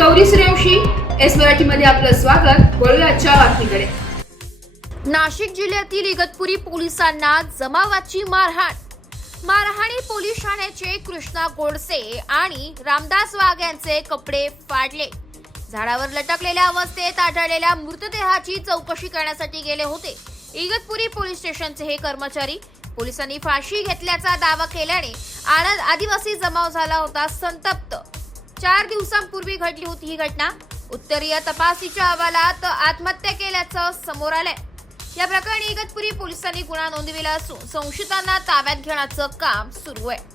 Gauri Suryavanshi, S Marathi मध्ये आपलं स्वागत। वळूया आजच्या बातमीकडे। नाशिक जिल्ह्यातील इगतपुरी पोलिसांना जमावाची मारहाणी पोलीस ठाण्याचे कृष्णा गोडसे आणि रामदास वाघ यांचे कपडे फाडले। झाडावर लटकलेल्या अवस्थेत आढळलेल्या मृतदेहाची चौकशी करण्यासाठी गेले होते। इगतपुरी पोलीस स्टेशनचे हे कर्मचारी पोलिसांनी फाशी घेतल्याचा दावा केल्याने आनंद आदिवासी जमाव झाला होता संतप्त। 4 दिवसांपूर्वी घडली होती ही घटना। उत्तरीय तपासीच्या अहवालात आत्महत्या केल्याचं समोर आलंय। या प्रकरणी इगतपुरी पोलिसांनी गुन्हा नोंदविला असून संशयितांना ताब्यात घेण्याचं काम सुरू आहे।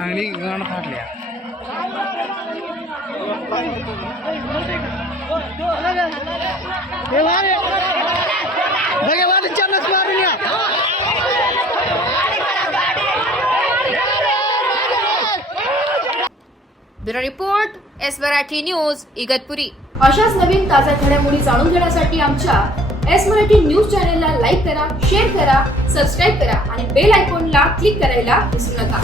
आणि गाणं फाटल्या bureau report, S Marathi news, Igatpuri. अशाच नवीन ताज्या घडामोडी जाणून घेण्यासाठी आमच्या एस मराठी न्यूज चॅनेलला लाईक करा, शेअर करा, सबस्क्राईब करा आणि बेल आयकॉनला क्लिक करायला विसरू नका।